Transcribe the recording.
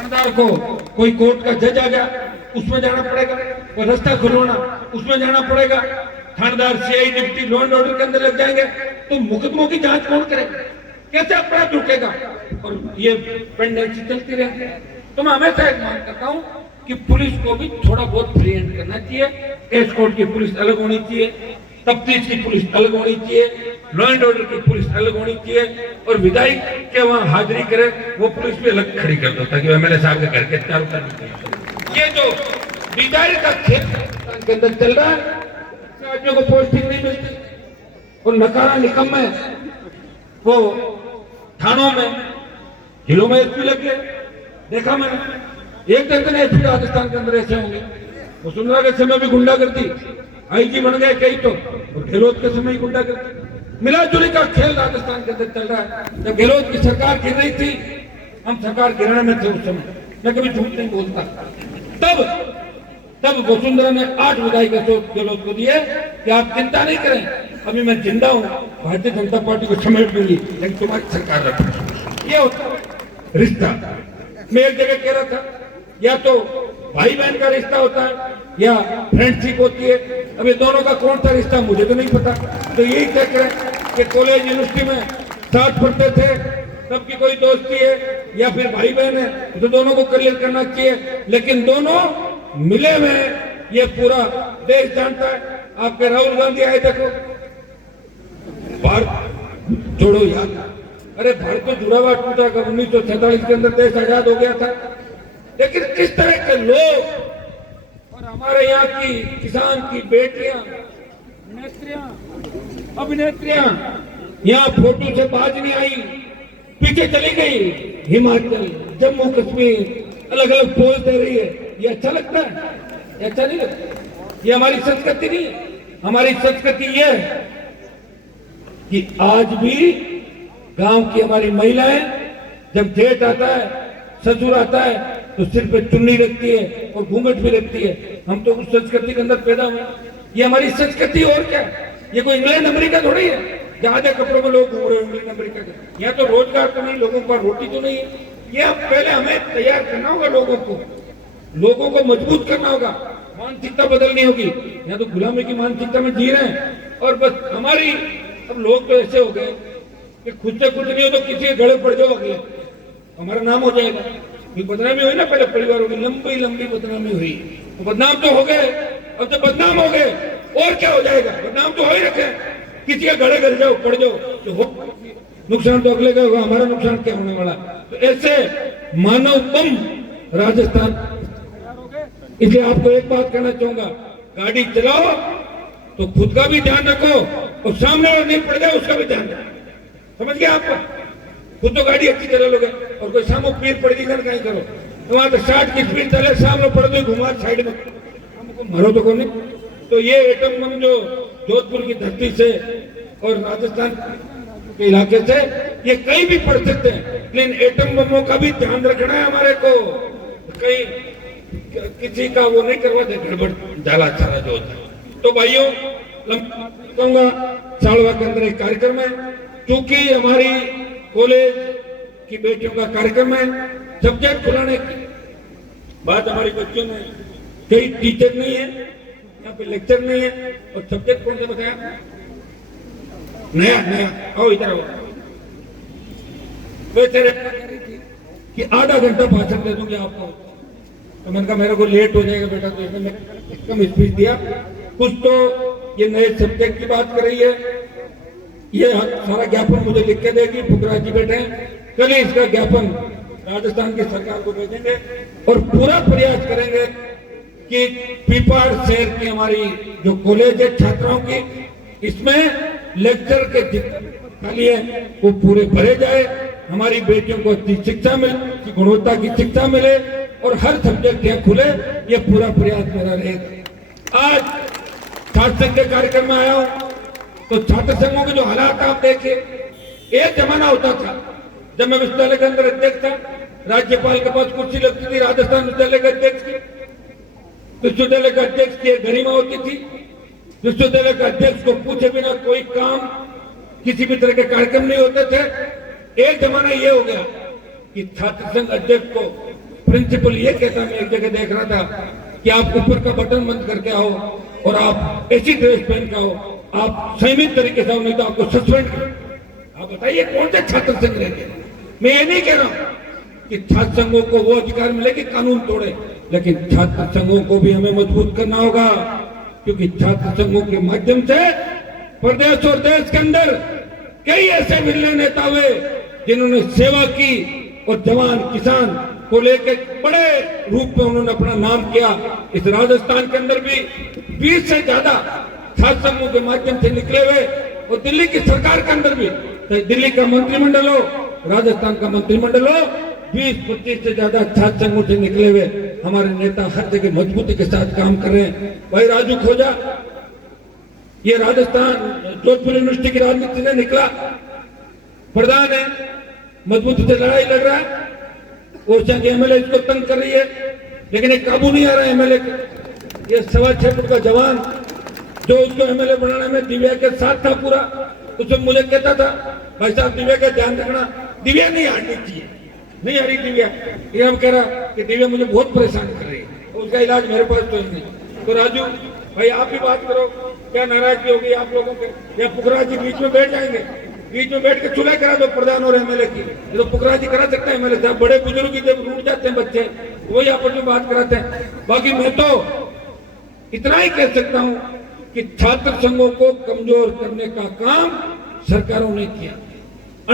थानेदार को कोई कोर्ट का जज आ गया उसमें जाना पड़ेगा, कोई रास्ता खुलवाना उसमें जाना पड़ेगा, थानेदार CI deputy law and order के अंदर लग जाएंगे, तो मुकदमों की जांच कौन करेगा, कैसे अपराध रुकेगा? और ये पेंडेंसी चलती रहती है। तो मैं हमेशा एक मांग करता हूँ कि पुलिस को भी थोड़ा बहुत फ्री हैंड करना चाहिए। एस्कॉर्ट की पुलिस अलग होनी चाहिए, तफ्तीश की पुलिस अलग होनी चाहिए, लॉ एंड ऑर्डर की पुलिस अलग होनी चाहिए, और विधायक के वहां हाजिरी करे वो पुलिस भी अलग खड़ी कर दो ताकि एमएलए साहब के घर के चारों तरफ। ये जो विधायक का खेल के अंदर चल रहा है, आदमियों को पोस्टिंग नहीं मिलती और नकारा निकम्मे वो थानों में जिलों में एसपी लग गए। देखा मैंने एक दर्जन एसपी राजस्थान के अंदर ऐसे होंगे। वसुंधरा के समय भी गुंडागर्दी, आईजी बन गए कई तो, और गहलोत के समय ही गुंडागर्दी। मिलाजुली का खेल राजस्थान के अंदर चल रहा है। जब गहलोत की सरकार गिर रही थी, हम सरकार गिरने में थे उस समय, मैं कभी झूठ नहीं बोलता, तब वसुंधरा ने 8 विधायक गहलोत को दिए कि आप चिंता नहीं करें, अभी मैं जिंदा हूं, भारतीय जनता पार्टी को समेट लूंगी, लेकिन तुम्हारी सरकार रखो। ये होता रिश्ता। मैं एक जगह कह रहा था, या तो भाई बहन का रिश्ता होता है या फ्रेंडशिप होती है। अभी दोनों का कौन सा रिश्ता मुझे तो नहीं पता। तो यही तय करें कि कॉलेज यूनिवर्सिटी में साथ पढ़ते थे तब की कोई दोस्ती है, या फिर भाई बहन है, तो दोनों को क्लियर करना चाहिए। लेकिन दोनों मिले में ये पूरा देश जानता है। आपके राहुल गांधी आए देखो, भारत जोड़ो याद, अरे भारत तो जुड़ा हुआ टूटा का 1947 के अंदर देश आजाद हो गया था। लेकिन किस तरह के लोग और हमारे यहाँ की किसान की बेटियां, नेत्रियां, अभिनेत्रियां यहाँ फोटो से बाज नहीं आई, पीछे चली गई। हिमाचल, जम्मू कश्मीर अलग अलग पोज दे रही है। ये अच्छा लगता है? अच्छा नहीं लगता। ये हमारी संस्कृति नहीं है। हमारी संस्कृति ये है कि आज भी गांव की हमारी महिलाएं जब जेठ आता है, ससुर आता है, तो सिर पे चुन्नी रखती है और घूंघट भी रखती है। हम तो उस संस्कृति के अंदर पैदा हुए। ये हमारी संस्कृति और क्या है? ये कोई इंग्लैंड अमेरिका थोड़ी है ज्यादा कपड़ों में लोग घूम रहे हैं इंग्लैंड अमेरिका के। यहाँ तो रोजगार तो नहीं, लोगों का रोटी तो नहीं है। ये पहले हमें तैयार करना होगा, लोगों को मजबूत करना होगा, मानसिकता बदलनी होगी। यहाँ तो गुलामी की मानसिकता में जी रहे हैं और बस हमारी। अब लोग तो ऐसे हो गए कि खुद से खुद नहीं हो तो किसी के गले पड़ जाओ, अगले हमारा नाम हो जाएगा। बदनामी हुई ना, पहले परिवारों की लंबी लंबी बदनामी हुई, तो बदनाम तो हो गए। अब जब बदनाम हो गए और क्या हो जाएगा? बदनाम तो हो ही रखे, किसी के गले गिर जाओ, पड़ जाओ तो हो, नुकसान तो अगले का होगा, हमारा नुकसान क्या होने वाला? तो ऐसे मानव बम राजस्थान। इसलिए आपको एक बात कहना चाहूंगा, गाड़ी चलाओ तो खुद का भी ध्यान रखो और सामने वाला नहीं पड़ जाए उसका भी ध्यान रखो। समझ गया आपको? खुद तो गाड़ी अच्छी चला लोगे और कोई सामने पीर पड़ गई कहीं करो तो वहां तो 60 की स्पीड चले, सामने पड़ गई घुमा साइड में, हमको मरो तो कौन। तो ये एटम बम जो जोधपुर की धरती से और राजस्थान के इलाके से ये कहीं भी पड़ सकते हैं, लेकिन एटम बमों का भी ध्यान रखना है हमारे को। कहीं किसी का वो नहीं करवा दे गड़बड़ जाला चारा जो होता है। तो भाइयों, कहूंगा सालवा के अंदर एक कार्यक्रम है, क्योंकि हमारी कॉलेज की बेटियों का कार्यक्रम है। सब्जेक्ट खुलाने की बात हमारी बच्चों में, कई टीचर नहीं है यहाँ पे, लेक्चर नहीं है, और सब्जेक्ट कौन सा बताया? नया आओ इधर आओ। बेचारे कि आधा घंटा भाषण दे दूंगी आपको, तो मैंने कहा मेरे को लेट हो जाएगा बेटा, तो इसमें कम स्पीच दिया। कुछ तो ये नए सब्जेक्ट की बात कर रही है, ये सारा ज्ञापन मुझे लिख के देगी, पुखराज जी बैठे हैं, कल ही इसका ज्ञापन राजस्थान की सरकार को भेजेंगे और पूरा प्रयास करेंगे कि पीपाड़ शहर की हमारी जो कॉलेज है छात्राओं की, इसमें लेक्चर के जितने खाली है वो पूरे भरे जाए, हमारी बेटियों को अच्छी शिक्षा मिले, गुणवत्ता की शिक्षा मिले और हर सब्जेक्ट यहाँ खुले। ये पूरा प्रयास मेरा रहेगा। आज छात्र संघ के कार्यक्रम में आया हूँ तो छात्र संघों के जो हालात आप देखिए, एक जमाना होता था जब मैं विश्वविद्यालय के अंदर अध्यक्ष था, राज्यपाल के पास कुर्सी लगती थी, राजस्थान विश्वविद्यालय के अध्यक्ष की, विश्वविद्यालय का अध्यक्ष की गरिमा होती थी। विश्वविद्यालय का अध्यक्ष को पूछे बिना कोई काम, किसी भी तरह के कार्यक्रम नहीं होते थे। एक जमाना ये हो गया कि छात्र संघ अध्यक्ष को प्रिंसिपल ये कहता, मैं एक जगह देख रहा था कि आप ऊपर का बटन बंद करके आओ और आप ऐसी ड्रेस पहन के आओ, आप संयमित तरीके से आओ, नहीं तो आपको सस्पेंड करो। आप बताइए कौन से छात्र संघ रहेंगे? मैं ये नहीं कह रहा हूं कि छात्र संघों को वो अधिकार मिले कि कानून तोड़े, लेकिन छात्र संघों को भी हमें मजबूत करना होगा, क्योंकि छात्र संघों के माध्यम से प्रदेश और देश के अंदर कई ऐसे विरले नेता हुए जिन्होंने सेवा की और जवान किसान को लेकर बड़े रूप में उन्होंने अपना नाम किया। इस राजस्थान के अंदर भी 20 से ज्यादा छात्र संघों के माध्यम से निकले हुए, और दिल्ली की सरकार के अंदर भी, दिल्ली का मंत्रिमंडल हो, राजस्थान का मंत्रिमंडल हो, 20-25 से ज्यादा छात्र संघों से निकले हुए हमारे नेता हर जगह मजबूती के साथ काम कर रहे हैं। भाई राजू खोजा, ये राजस्थान जोधपुर यूनिवर्सिटी की राजनीति से निकला, प्रधान है, मजबूती से लड़ाई लड़ रहा है, ओरछा के एमएलए इसको तंग कर रही है, लेकिन एक काबू नहीं आ रहा है एमएलए। ये 6.25 फुट का जवान जो उसको एमएलए बनाने में दिव्या के साथ था पूरा, उसमें मुझे कहता था भाई साहब दिव्या का ध्यान रखना, दिव्या नहीं हारनी चाहिए, नहीं हारी दिव्या। ये हम कह रहा कि दिव्या मुझे बहुत परेशान कर रही है, उसका इलाज मेरे पास तो नहीं। तो राजू भाई आप भी बात करो, क्या नाराजगी होगी आप लोगों के? या पुखराज जी बीच में बैठ जाएंगे? बीच में बैठ के चुनाव करा दो प्रधान और एमएलए की, ये तो पुखराज जी करा सकते हैं एमएलए साहब। बड़े बुजुर्ग जब रूठ जाते हैं बच्चे, वही आपस में बात कराते हैं। बाकी मैं तो इतना ही कह सकता हूं कि छात्र संघों को कमजोर करने का काम सरकारों ने किया।